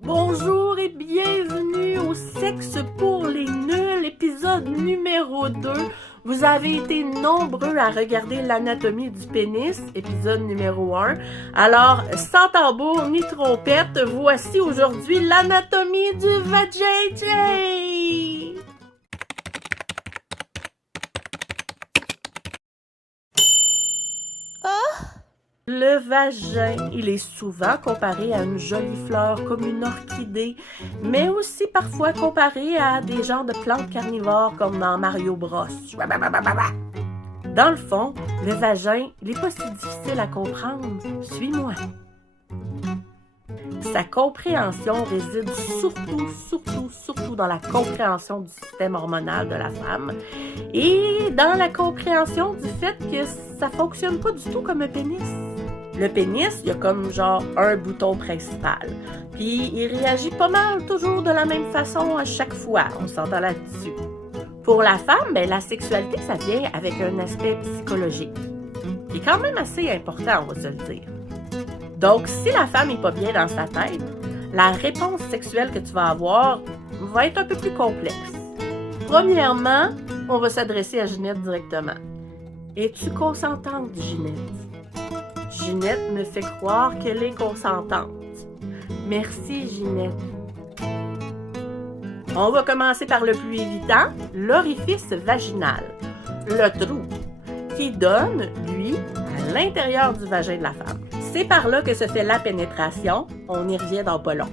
Bonjour et bienvenue au Sexe pour les nuls, épisode numéro 2. Vous avez été nombreux à regarder l'anatomie du pénis, épisode numéro 1. Alors, sans tambour ni trompette, voici aujourd'hui l'anatomie du vagin. Le vagin, il est souvent comparé à une jolie fleur comme une orchidée, mais aussi parfois comparé à des genres de plantes carnivores comme dans Mario Bros. Dans le fond, le vagin, il n'est pas si difficile à comprendre. Suis-moi. Sa compréhension réside surtout dans la compréhension du système hormonal de la femme et dans la compréhension du fait que ça fonctionne pas du tout comme un pénis. Le pénis, il y a comme genre un bouton principal. Puis il réagit pas mal toujours de la même façon à chaque fois. On s'entend là-dessus. Pour la femme, la sexualité, ça vient avec un aspect psychologique. Qui est quand même assez important, on va se le dire. Donc, si la femme n'est pas bien dans sa tête, la réponse sexuelle que tu vas avoir va être un peu plus complexe. Premièrement, on va s'adresser à Ginette directement. Es-tu consentante, Ginette? Ginette me fait croire qu'elle est consentante. Merci, Ginette. On va commencer par le plus évident, l'orifice vaginal, le trou, qui donne, lui, à l'intérieur du vagin de la femme. C'est par là que se fait la pénétration, on y revient dans pas long.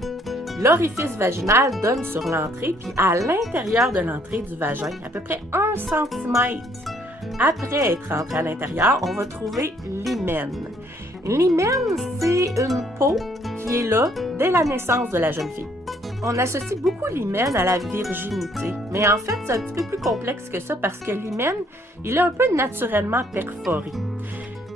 L'orifice vaginal donne sur l'entrée, puis à l'intérieur de l'entrée du vagin, à peu près 1 cm. Après être rentré à l'intérieur, on va trouver l'hymen. L'hymen, c'est une peau qui est là dès la naissance de la jeune fille. On associe beaucoup l'hymen à la virginité, mais en fait, c'est un petit peu plus complexe que ça parce que l'hymen, il est un peu naturellement perforé.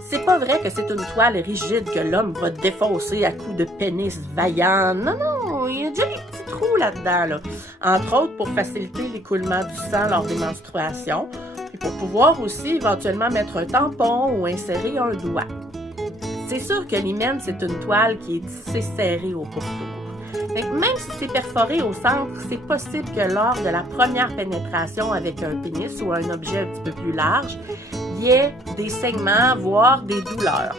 C'est pas vrai que c'est une toile rigide que l'homme va défoncer à coups de pénis vaillant. Non, il y a déjà des petits trous là-dedans, là. Entre autres, pour faciliter l'écoulement du sang lors des menstruations, et pour pouvoir aussi éventuellement mettre un tampon ou insérer un doigt. C'est sûr que l'hymen, c'est une toile qui est tissée serrée au pourtour. Même si c'est perforé au centre, c'est possible que lors de la première pénétration avec un pénis ou un objet un petit peu plus large, il y ait des saignements, voire des douleurs.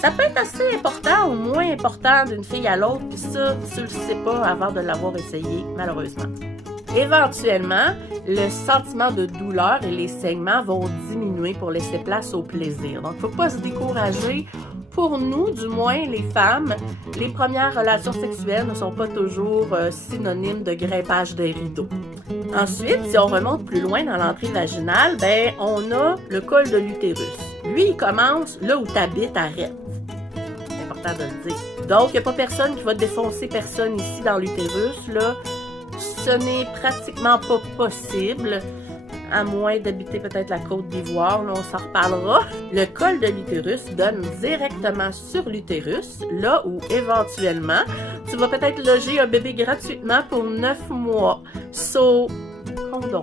Ça peut être assez important ou moins important d'une fille à l'autre, puis ça, tu le sais pas avant de l'avoir essayé, malheureusement. Éventuellement, le sentiment de douleur et les saignements vont diminuer pour laisser place au plaisir. Donc, il ne faut pas se décourager. Pour nous, du moins, les femmes, les premières relations sexuelles ne sont pas toujours synonymes de grimpage des rideaux. Ensuite, si on remonte plus loin dans l'entrée vaginale, on a le col de l'utérus. Lui, il commence là où ta bite arrête. C'est important de le dire. Donc, il n'y a pas personne qui va défoncer personne ici dans l'utérus, là. Ce n'est pratiquement pas possible, à moins d'habiter peut-être la Côte d'Ivoire, là, on s'en reparlera. Le col de l'utérus donne directement sur l'utérus, là où éventuellement, tu vas peut-être loger un bébé gratuitement pour 9 mois. Condom.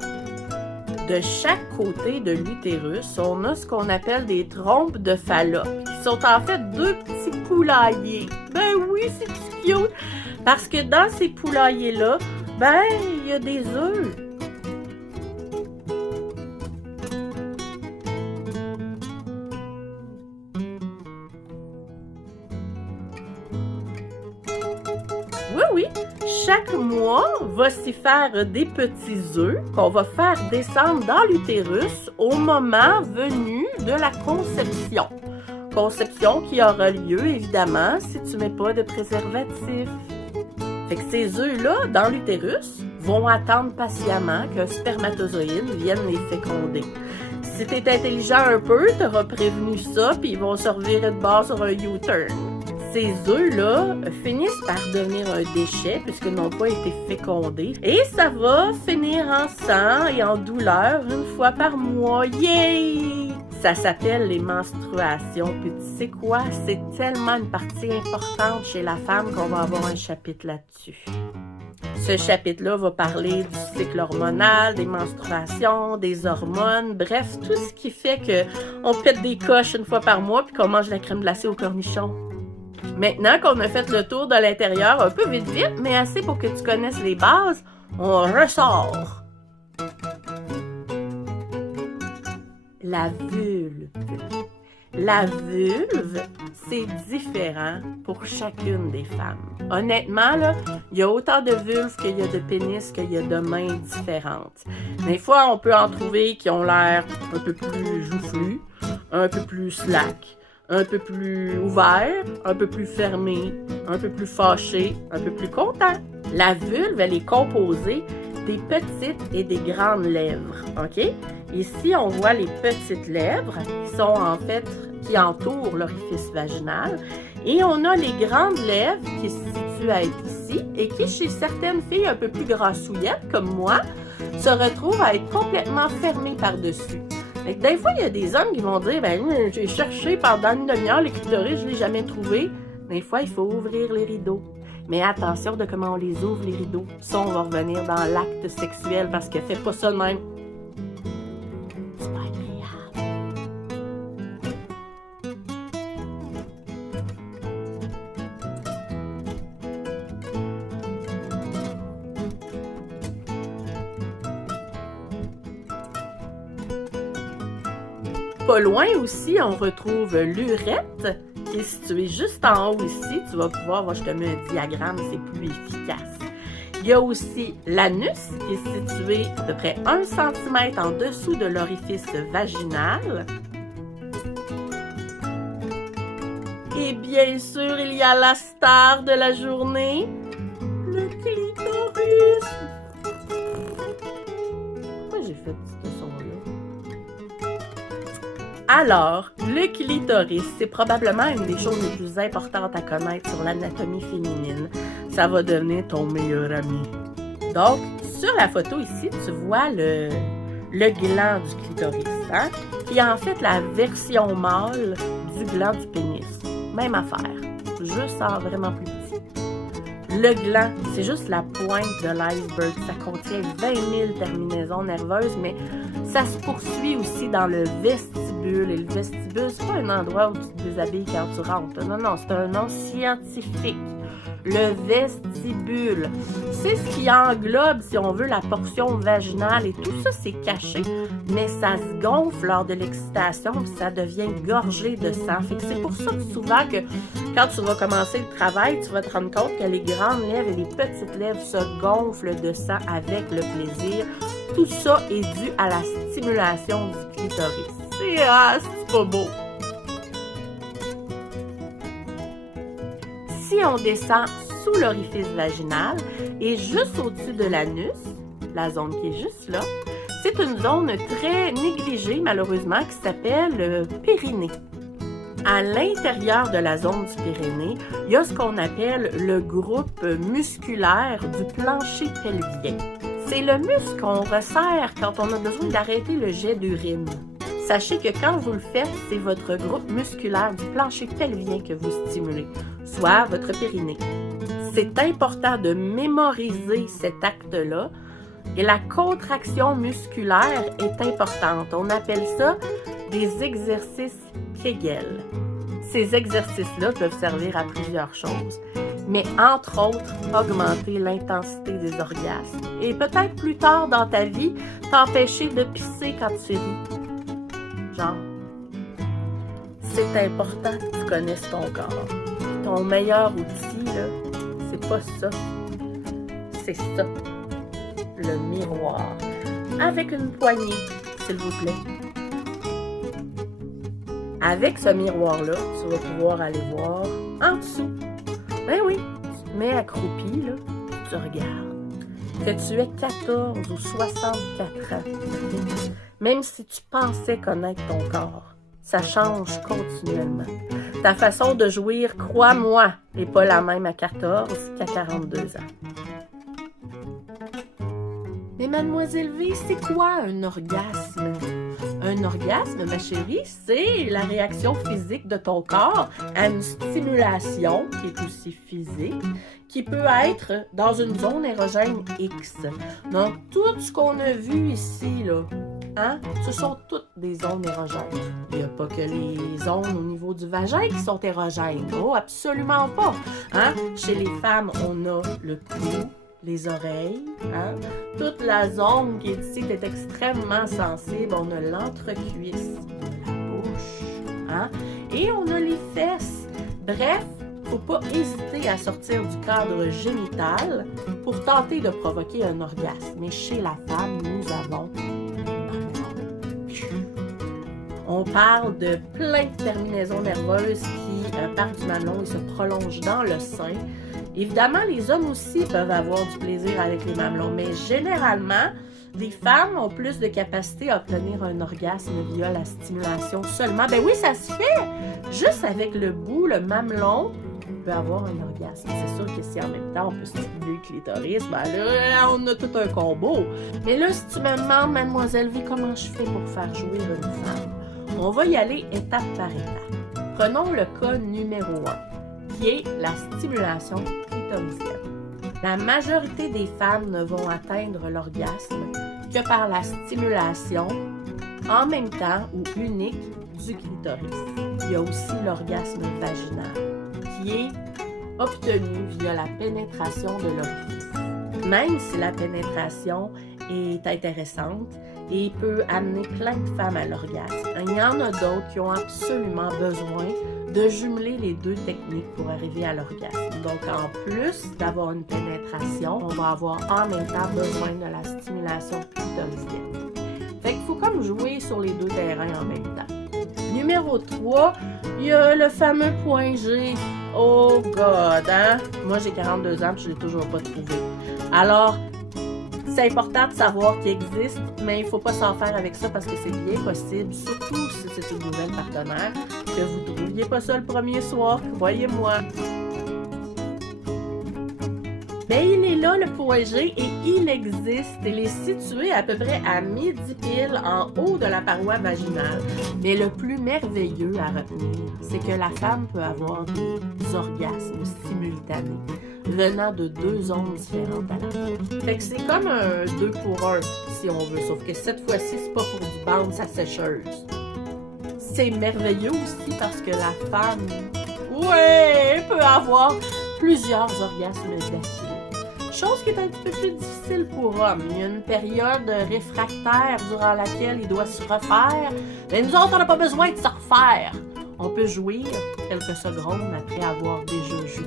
De chaque côté de l'utérus, on a ce qu'on appelle des trompes de Fallope, qui sont en fait 2 petits poulaillers. Ben oui, c'est cute! Parce que dans ces poulaillers-là, il y a des œufs. Oui, chaque mois va s'y faire des petits œufs qu'on va faire descendre dans l'utérus au moment venu de la conception. Conception qui aura lieu, évidemment, si tu ne mets pas de préservatif. Fait que ces œufs-là, dans l'utérus, vont attendre patiemment qu'un spermatozoïde vienne les féconder. Si tu es intelligent un peu, tu auras prévenu ça, puis ils vont se revirer de bord sur un U-turn. Ces œufs-là finissent par devenir un déchet puisqu'ils n'ont pas été fécondés. Et ça va finir en sang et en douleur une fois par mois. Yay! Ça s'appelle les menstruations. Puis tu sais quoi? C'est tellement une partie importante chez la femme qu'on va avoir un chapitre là-dessus. Ce chapitre-là va parler du cycle hormonal, des menstruations, des hormones, bref, tout ce qui fait qu'on pète des coches une fois par mois puis qu'on mange la crème glacée au cornichon. Maintenant qu'on a fait le tour de l'intérieur, un peu vite, mais assez pour que tu connaisses les bases, on ressort. La vulve. La vulve, c'est différent pour chacune des femmes. Honnêtement, là, il y a autant de vulves qu'il y a de pénis qu'il y a de mains différentes. Des fois, on peut en trouver qui ont l'air un peu plus joufflus, un peu plus slack, un peu plus ouverts, un peu plus fermés, un peu plus fâchés, un peu plus contents. La vulve, elle est composée des petites et des grandes lèvres, OK? Ici, on voit les petites lèvres qui sont en fait, qui entourent l'orifice vaginal. Et on a les grandes lèvres qui se situent à être ici et qui, chez certaines filles un peu plus grassouillettes comme moi, se retrouvent à être complètement fermées par-dessus. Des fois, il y a des hommes qui vont dire « Ben, j'ai cherché pendant une demi-heure le clitoris, je ne l'ai jamais trouvé. » Des fois, il faut ouvrir les rideaux. Mais attention de comment on les ouvre, les rideaux. Ça, on va revenir dans l'acte sexuel parce que faites pas ça de même. C'est pas agréable. Pas loin aussi, on retrouve l'urètre, qui est situé juste en haut ici. Tu vas pouvoir, moi je te mets un diagramme, c'est plus efficace. Il y a aussi l'anus, qui est situé à peu près 1 cm en dessous de l'orifice vaginal. Et bien sûr, il y a la star de la journée, le clitoris. Pourquoi j'ai fait ce son-là? Alors, le clitoris, c'est probablement une des choses les plus importantes à connaître sur l'anatomie féminine. Ça va devenir ton meilleur ami. Donc, sur la photo ici, tu vois le gland du clitoris, hein, qui est en fait la version mâle du gland du pénis. Même affaire, juste en vraiment plus petit. Le gland, c'est juste la pointe de l'iceberg. Ça contient 20 000 terminaisons nerveuses, mais ça se poursuit aussi dans le vestibule. Et le vestibule, c'est pas un endroit où tu te déshabilles quand tu rentres. Non, non, c'est un nom scientifique. Le vestibule, c'est ce qui englobe, si on veut, la portion vaginale et tout ça, c'est caché, mais ça se gonfle lors de l'excitation puis ça devient gorgé de sang. Fait que c'est pour ça que souvent que quand tu vas commencer le travail, tu vas te rendre compte que les grandes lèvres et les petites lèvres se gonflent de sang avec le plaisir. Tout ça est dû à la stimulation du clitoris. C'est pas beau. Si on descend sous l'orifice vaginal et juste au-dessus de l'anus, la zone qui est juste là, c'est une zone très négligée malheureusement qui s'appelle le périnée. À l'intérieur de la zone du périnée, il y a ce qu'on appelle le groupe musculaire du plancher pelvien. C'est le muscle qu'on resserre quand on a besoin d'arrêter le jet d'urine. Sachez que quand vous le faites, c'est votre groupe musculaire du plancher pelvien que vous stimulez, soit votre périnée. C'est important de mémoriser cet acte-là et la contraction musculaire est importante. On appelle ça des exercices Kegel. Ces exercices-là peuvent servir à plusieurs choses, mais entre autres, augmenter l'intensité des orgasmes et peut-être plus tard dans ta vie, t'empêcher de pisser quand tu ris. Genre, c'est important que tu connaisses ton corps. Ton meilleur outil, là, c'est pas ça. C'est ça. Le miroir. Avec une poignée, s'il vous plaît. Avec ce miroir-là, tu vas pouvoir aller voir en dessous. Ben oui, tu te mets accroupi, là, tu regardes. Que tu aies 14 ou 64 ans. Même si tu pensais connaître ton corps, ça change continuellement. Ta façon de jouir, crois-moi, n'est pas la même à 14 qu'à 42 ans. Mais mademoiselle V, c'est quoi un orgasme? Un orgasme, ma chérie, c'est la réaction physique de ton corps à une stimulation qui est aussi physique, qui peut être dans une zone érogène X. Donc, tout ce qu'on a vu ici, là, hein, ce sont toutes des zones érogènes. Il n'y a pas que les zones au niveau du vagin qui sont érogènes. Oh, absolument pas. Hein? Chez les femmes, on a le cou, les oreilles, hein? Toute la zone qui est ici qui est extrêmement sensible. On a l'entrecuisse, la bouche, hein? Et on a les fesses. Bref, il ne faut pas hésiter à sortir du cadre génital pour tenter de provoquer un orgasme. Mais chez la femme, nous avons on parle de plein de terminaisons nerveuses qui partent du mamelon et se prolongent dans le sein. Évidemment, les hommes aussi peuvent avoir du plaisir avec les mamelons, mais généralement, les femmes ont plus de capacité à obtenir un orgasme via la stimulation seulement. Ben oui, ça se fait! Juste avec le bout, le mamelon, on peut avoir un orgasme. C'est sûr que si en même temps on peut stimuler le clitoris, ben là, on a tout un combo. Mais là, si tu me demandes, Mademoiselle V, comment je fais pour faire jouir une femme? On va y aller étape par étape. Prenons le cas numéro 1, qui est la stimulation clitorisienne. La majorité des femmes ne vont atteindre l'orgasme que par la stimulation en même temps ou unique du clitoris. Il y a aussi l'orgasme vaginal, qui est obtenu via la pénétration de l'orifice. Même si la pénétration est intéressante et peut amener plein de femmes à l'orgasme, il y en a d'autres qui ont absolument besoin de jumeler les deux techniques pour arriver à l'orgasme. Donc, en plus d'avoir une pénétration, on va avoir en même temps besoin de la stimulation clitorisienne. Fait qu'il faut comme jouer sur les deux terrains en même temps. Numéro 3, il y a le fameux point G. Oh God, hein? Moi, j'ai 42 ans et je ne l'ai toujours pas trouvé. Alors, c'est important de savoir qu'il existe, mais il ne faut pas s'en faire avec ça parce que c'est bien possible, surtout si c'est une nouvelle partenaire, que vous ne trouviez pas ça le premier soir, voyez-moi. Ben, il est là, le point G, et il existe. Il est situé à peu près à midi pile en haut de la paroi vaginale. Mais le plus merveilleux à retenir, c'est que la femme peut avoir des orgasmes simultanés venant de deux zones différentes à la fois. Fait que c'est comme un 2 pour 1, si on veut, sauf que cette fois-ci, c'est pas pour du bounce à sécheuse. C'est merveilleux aussi parce que la femme, ouais, peut avoir plusieurs orgasmes d'affilée. Chose qui est un petit peu plus difficile pour l'homme. Il y a une période réfractaire durant laquelle il doit se refaire. Mais nous autres, on n'a pas besoin de se refaire. On peut jouir quelques secondes après avoir déjà joui.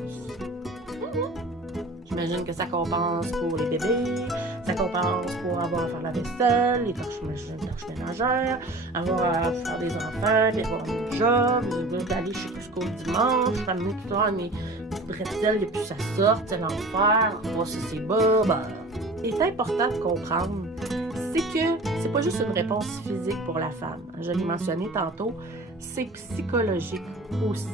J'imagine que ça compense pour les bébés, ça compense pour avoir à faire la vaisselle, les tâches ménagères, avoir à faire des enfants, puis avoir un job, aller chez Cusco le dimanche, ramener tout le temps mes bretzels et puis ça sort, c'est l'enfer, voir si c'est bas. Ben. Ce qui est important de comprendre, c'est que c'est pas juste une réponse physique pour la femme. Je l'ai mentionné tantôt, c'est psychologique aussi.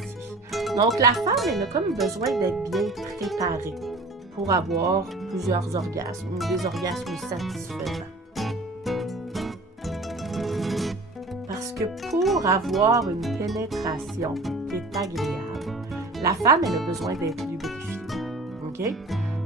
Donc la femme, elle a comme besoin d'être bien préparée pour avoir plusieurs orgasmes ou des orgasmes satisfaisants. Parce que pour avoir une pénétration qui est agréable, la femme, elle a besoin d'être lubrifiée. OK?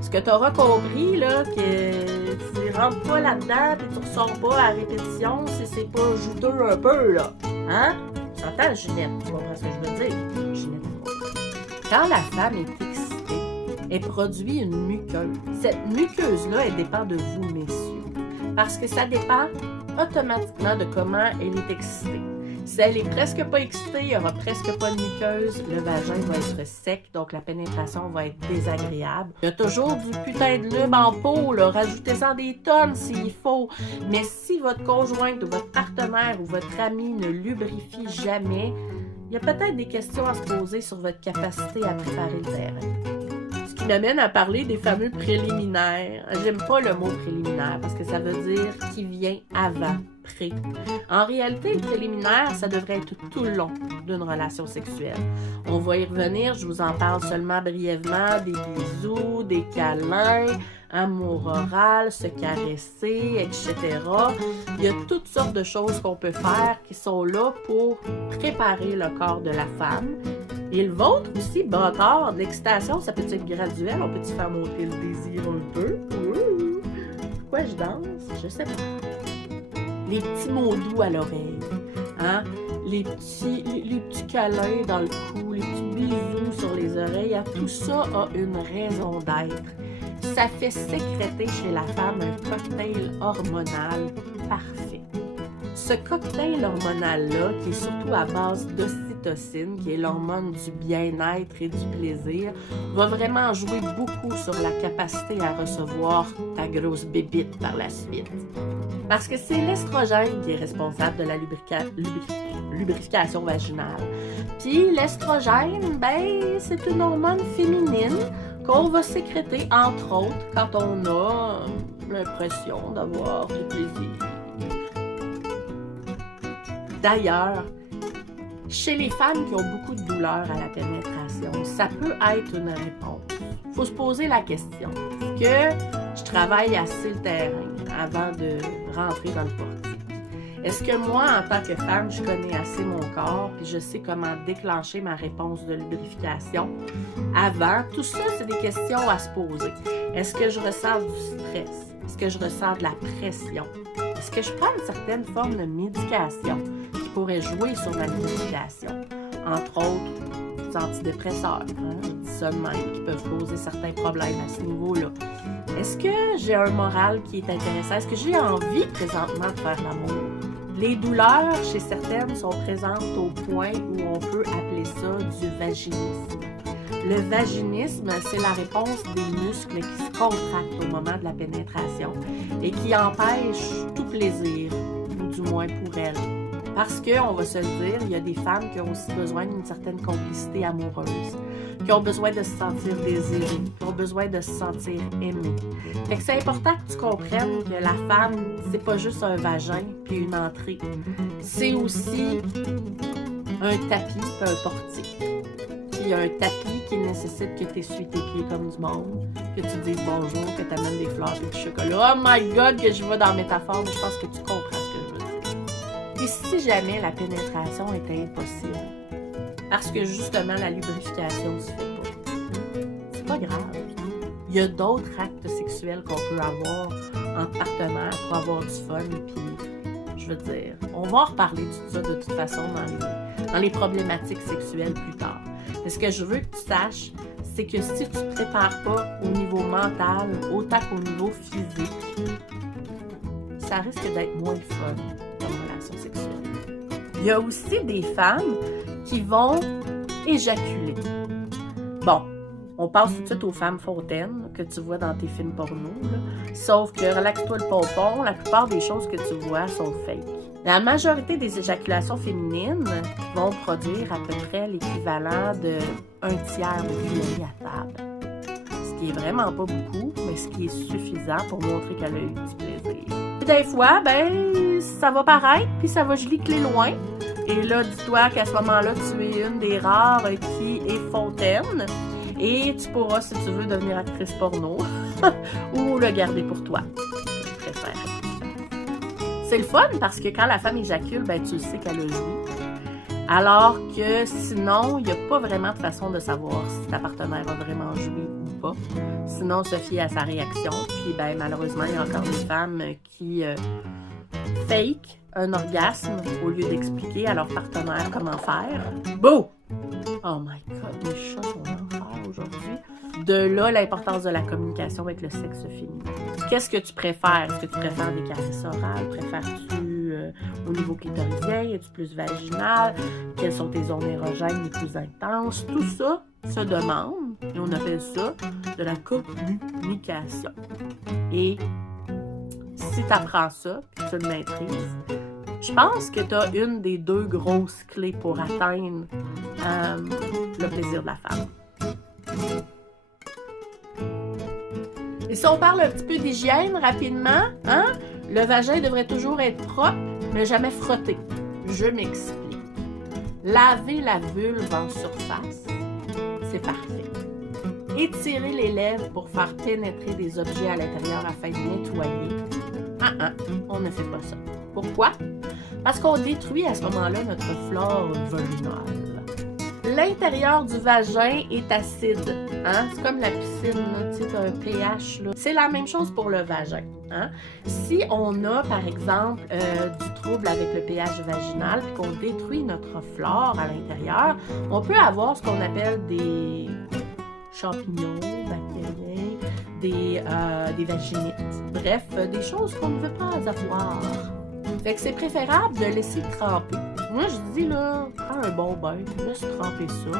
Ce que tu auras compris, là, que tu rentres pas là-dedans et tu ressors pas à répétition si c'est pas juteux un peu, là. Hein? Tu entends, Ginette? Tu comprends ce que je veux dire? Ginette. Quand la femme est excitée, elle produit une muqueuse. Cette muqueuse-là, elle dépend de vous, messieurs. Parce que ça dépend automatiquement de comment elle est excitée. Si elle est presque pas excitée, il n'y aura presque pas de muqueuse, le vagin va être sec, donc la pénétration va être désagréable. Il y a toujours du putain de lube en pot, là, rajoutez-en des tonnes s'il faut. Mais si votre conjointe ou votre partenaire ou votre ami ne lubrifie jamais, il y a peut-être des questions à se poser sur votre capacité à préparer le terrain. Ce qui m'amène à parler des fameux préliminaires. J'aime pas le mot préliminaire parce que ça veut dire qui vient avant, pré. En réalité, le préliminaire, ça devrait être tout le long d'une relation sexuelle. On va y revenir, je vous en parle seulement brièvement, des bisous, des câlins, amour oral, se caresser, etc. Il y a toutes sortes de choses qu'on peut faire qui sont là pour préparer le corps de la femme. Et le vôtre aussi, bâtard, l'excitation, ça peut être graduel, on peut-tu faire monter le désir un peu? Pourquoi je danse? Je sais pas. les petits mots doux à l'oreille, hein? Les petits câlins dans le cou, les petits bisous sur les oreilles, hein? Tout ça a une raison d'être. Ça fait sécréter chez la femme un cocktail hormonal parfait. Ce cocktail hormonal-là, qui est surtout à base d'ocytocine, qui est l'hormone du bien-être et du plaisir, va vraiment jouer beaucoup sur la capacité à recevoir ta grosse bébite par la suite. Parce que c'est l'estrogène qui est responsable de la lubrification vaginale. Puis l'estrogène, ben, c'est une hormone féminine qu'on va sécréter, entre autres, quand on a l'impression d'avoir du plaisir. D'ailleurs, chez les femmes qui ont beaucoup de douleur à la pénétration, ça peut être une réponse. Il faut se poser la question. Est-ce que je travaille assez le terrain avant de rentrer dans le portique? Est-ce que moi, en tant que femme, je connais assez mon corps puis je sais comment déclencher ma réponse de lubrification avant? Tout ça, c'est des questions à se poser. Est-ce que je ressens du stress? Est-ce que je ressens de la pression? Est-ce que je prends une certaine forme de médication qui pourrait jouer sur ma lubrification? Entre autres, des antidépresseurs, ça de même, qui peuvent causer certains problèmes à ce niveau-là. Est-ce que j'ai un moral qui est intéressant? Est-ce que j'ai envie présentement de faire l'amour? Les douleurs chez certaines sont présentes au point où on peut appeler ça du vaginisme. Le vaginisme, c'est la réponse des muscles qui se contractent au moment de la pénétration et qui empêchent tout plaisir, ou du moins pour elles. Parce qu'on va se le dire, il y a des femmes qui ont aussi besoin d'une certaine complicité amoureuse, qui ont besoin de se sentir désirées, qui ont besoin de se sentir aimées. Fait que c'est important que tu comprennes que la femme, c'est pas juste un vagin puis une entrée. C'est aussi un tapis puis un portique. Puis un tapis qui nécessite que tu essuies tes pieds comme du monde, que tu dises bonjour, que tu amènes des fleurs et du chocolat. Oh my God, que je vais dans la métaphore, mais je pense que tu comprends ce que je veux dire. Et si jamais la pénétration était impossible, parce que justement la lubrification ne se fait pas, c'est pas grave. Il y a d'autres actes sexuels qu'on peut avoir entre partenaires pour avoir du fun, puis je veux dire, on va en reparler de tout ça de toute façon dans les problématiques sexuelles plus tard. Mais ce que je veux que tu saches, c'est que si tu ne te prépares pas au niveau mental, autant qu'au niveau physique, ça risque d'être moins fun dans une relation sexuelle. Il y a aussi des femmes qui vont éjaculer. Bon, on passe tout de suite aux femmes fontaines que tu vois dans tes films porno, là. Sauf que relaxe-toi le pompon, la plupart des choses que tu vois sont fake. La majorité des éjaculations féminines vont produire à peu près l'équivalent de 1/3 de cuillerée à table. Ce qui est vraiment pas beaucoup, mais ce qui est suffisant pour montrer qu'elle a eu du plaisir. Et des fois, ben, ça va paraître, puis ça va glicler loin. Et là, dis-toi qu'à ce moment-là, tu es une des rares qui est fontaine. Et tu pourras, si tu veux, devenir actrice porno ou le garder pour toi. Je préfère. C'est le fun parce que quand la femme éjacule, ben, tu sais qu'elle a joui. Alors que sinon, il n'y a pas vraiment de façon de savoir si ta partenaire a vraiment joui ou pas. Sinon, on se fie à sa réaction. Puis, ben, malheureusement, il y a encore des femmes qui fake un orgasme au lieu d'expliquer à leur partenaire comment faire. Bouh! Oh my God, mes chats sont en enfer aujourd'hui. De là, l'importance de la communication avec le sexe féminin. Qu'est-ce que tu préfères? Est-ce que tu préfères des caresses orales? Préfères-tu au niveau clitoridien? Es-tu plus vaginal? Quelles sont tes zones érogènes les plus intenses? Tout ça se demande, et on appelle ça de la communication. Et si tu apprends ça, puis tu le maîtrises, je pense que tu as une des deux grosses clés pour atteindre le plaisir de la femme. Et si on parle un petit peu d'hygiène rapidement, hein? Le vagin devrait toujours être propre, mais jamais frotté. Je m'explique. Laver la vulve en surface, c'est parfait. Étirer les lèvres pour faire pénétrer des objets à l'intérieur afin de nettoyer. On ne fait pas ça. Pourquoi? Parce qu'on détruit à ce moment-là notre flore vaginale. l'intérieur du vagin est acide. Hein? C'est comme la piscine, tu sais, un pH. C'est la même chose pour le vagin. Hein? Si on a, par exemple, du trouble avec le pH vaginal et qu'on détruit notre flore à l'intérieur, on peut avoir ce qu'on appelle des champignons, bactériens, des vaginites. Bref, des choses qu'on ne veut pas avoir. Fait que c'est préférable de laisser tremper. Moi, je dis, là, prends un bon bain, laisse tremper ça,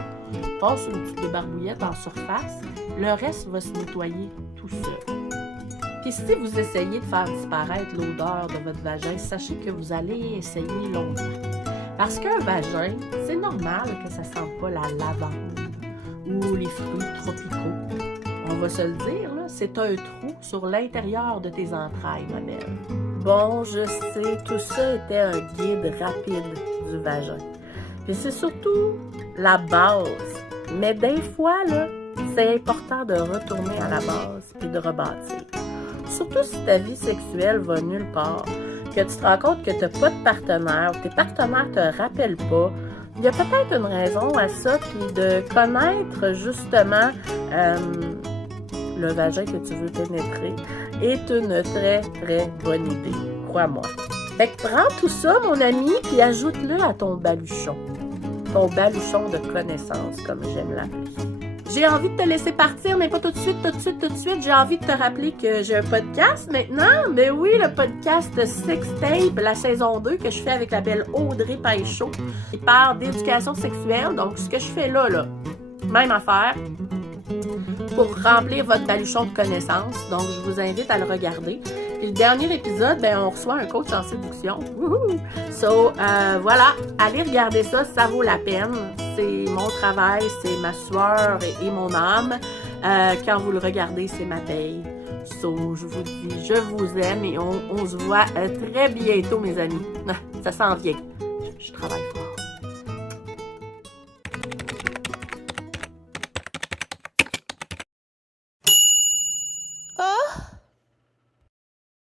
passe une petite débarbouillette en surface, le reste va se nettoyer tout seul. Puis si vous essayez de faire disparaître l'odeur de votre vagin, sachez que vous allez essayer longtemps. Parce qu'un vagin, c'est normal que ça ne sente pas la lavande ou les fruits tropicaux. On va se le dire, là, c'est un trou sur l'intérieur de tes entrailles, ma belle. Bon, je sais, tout ça était un guide rapide du vagin. Puis c'est surtout la base. Mais des fois, là, c'est important de retourner à la base et de rebâtir. Surtout si ta vie sexuelle va nulle part, que tu te rends compte que tu n'as pas de partenaire, ou tes partenaires ne te rappellent pas. Il y a peut-être une raison à ça, puis de connaître justement le vagin que tu veux pénétrer est une très, très bonne idée, crois-moi. Fait que prends tout ça, mon ami, puis ajoute-le à ton baluchon. Ton baluchon de connaissances, comme j'aime l'appeler. J'ai envie de te laisser partir, mais pas tout de suite. J'ai envie de te rappeler que j'ai un podcast maintenant. Mais oui, le podcast Sextape, la saison 2 que je fais avec la belle Audrey Paychaud. Il parle d'éducation sexuelle. Donc, ce que je fais là, même affaire pour remplir votre baluchon de connaissances. Donc, je vous invite à le regarder. Puis le dernier épisode, on reçoit un coach en séduction. Wouhou! So, voilà, allez regarder ça, ça vaut la peine. C'est mon travail, c'est ma sueur et mon âme. Quand vous le regardez, c'est ma paye. So, je vous dis, je vous aime et on se voit très bientôt, mes amis. Ça s'en vient. Je travaille fort.